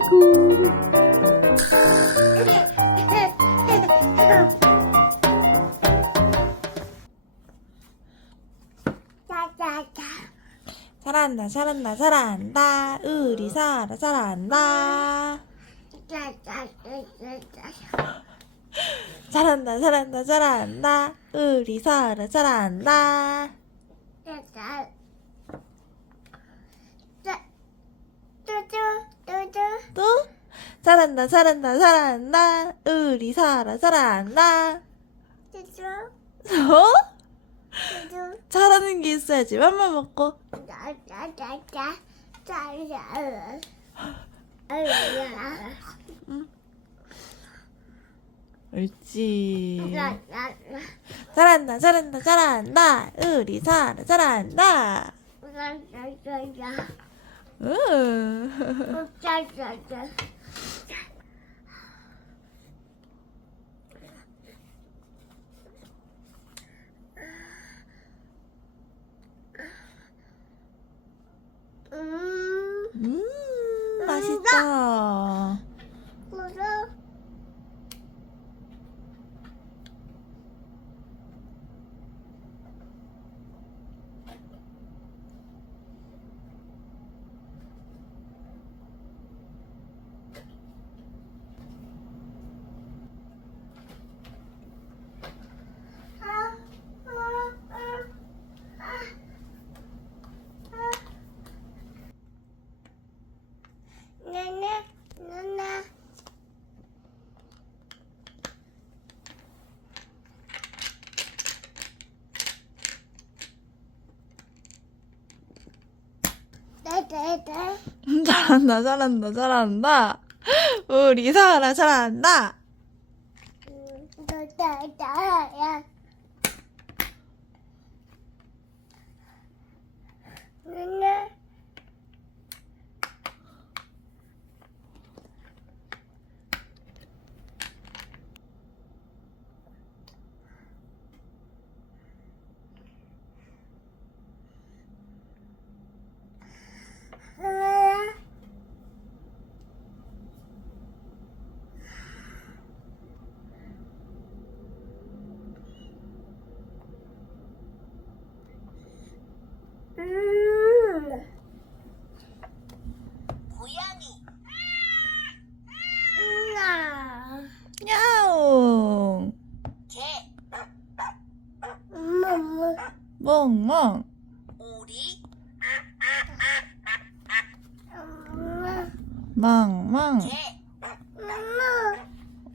아이고. 잘한다, 잘한다, 잘한다. 우리 사라, 잘한다. 잘한다, 잘한다, 잘한다. 우리 사라, 잘한다. 또? 잘한다, 잘한다, 잘한다. 우리 사라, 잘한다. 어? 잘하는 게 있어야지. 맘만 먹고. 응. 옳지. 잘한다, 잘한다, 잘한다. 우리 사라, 잘한다. 응. 맛있다. 잘한다, 잘한다, 잘한다. 우리 사라 잘한다. 고양이. 야옹. 개. 멍멍. 오리. 멍멍. 개.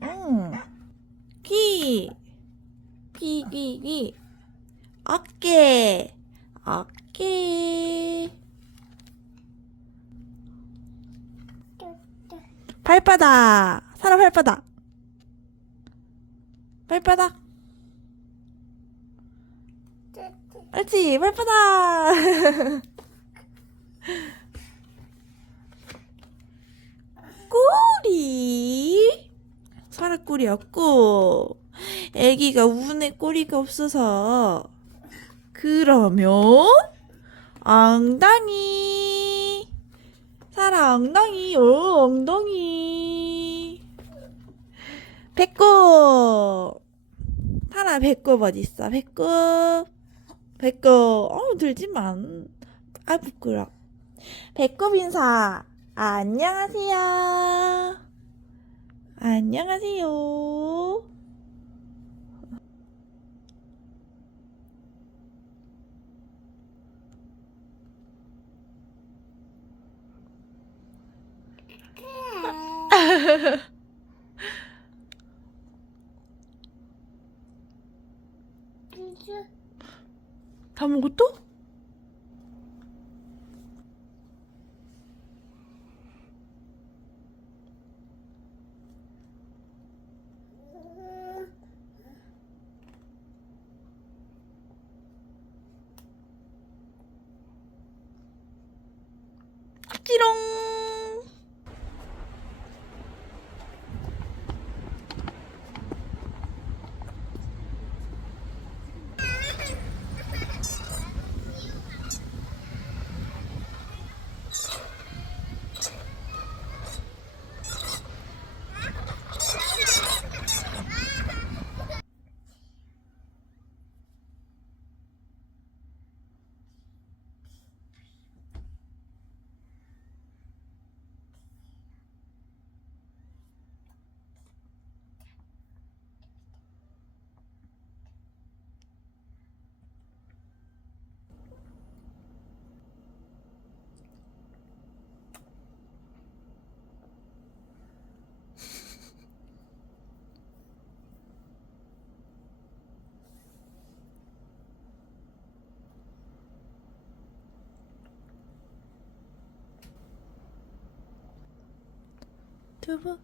응. 귀. 귀. 어깨. 어깨. 발바닥. 사람 발바닥. 발바닥. 옳지, 발바닥. 꼬리. 사라 꼬리 없고 애기가 우는 꼬리가 없어서 그러면 엉덩이. 사라 엉덩이. 엉덩이. 배꼽. 사라 배꼽 어딨어? 배꼽. 들지마. 아 부끄러. 배꼽 인사. 안녕하세요. 안녕하세요. 다 먹었어? 찌롱. 두부.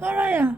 설아야.